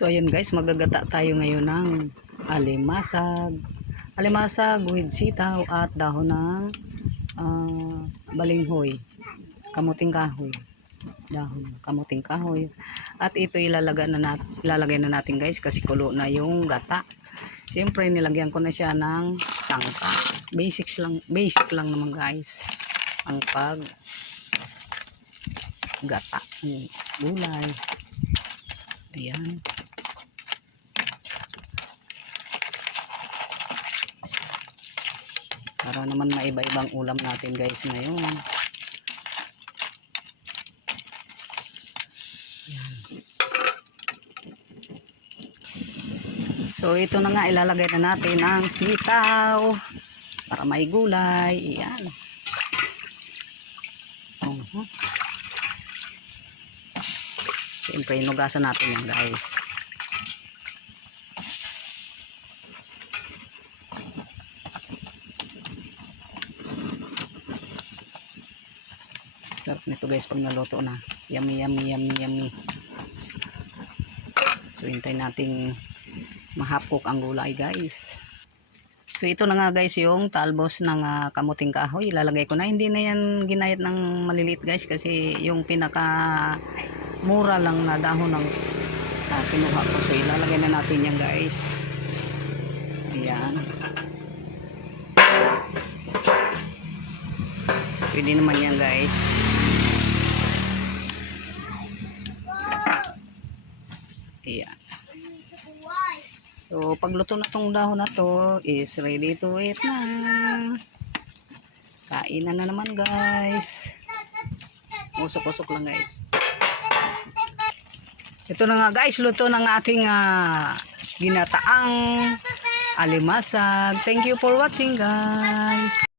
So ayun guys, magagata tayo ngayon ng alimasag. Alimasag with sitaw at dahon ng ah, balinghoy. Kamuting kahoy. Dahon, kamuting kahoy. At ito ilalagay na, nat ilalagay na natin guys kasi kulo na yung gata. Siyempre nilagyan ko na siya ng sangka. Basics lang, basic lang naman guys. Ang pag gata ng gulay. Ayan. Para naman maiba-ibang ulam natin guys ngayon. Ayan. So ito na nga ilalagay na natin ang sitaw para may gulay. Ayan. Uh Siyempre, inugasan natin yan guys. Sarap nito guys pag naluto na. Yummy, yummy, yummy, yummy. So, hintay nating mahapok ang gulay guys. So, ito na nga guys yung talbos ng ah, kamuting kahoy. Ilalagay ko na. Hindi na yan ginayat ng maliliit guys kasi yung pinaka mura lang na dahon ng ah, kinuha ko. So, ilalagay na natin yan guys. Ayan. Pwede naman yan guys. Ayan. So, pagluto na tong dahon na to is ready to eat na. Kainan na naman guys. Usok-usok lang guys. Ito na nga guys, luto ng ating ah, ginataang alimasag. Thank you for watching guys.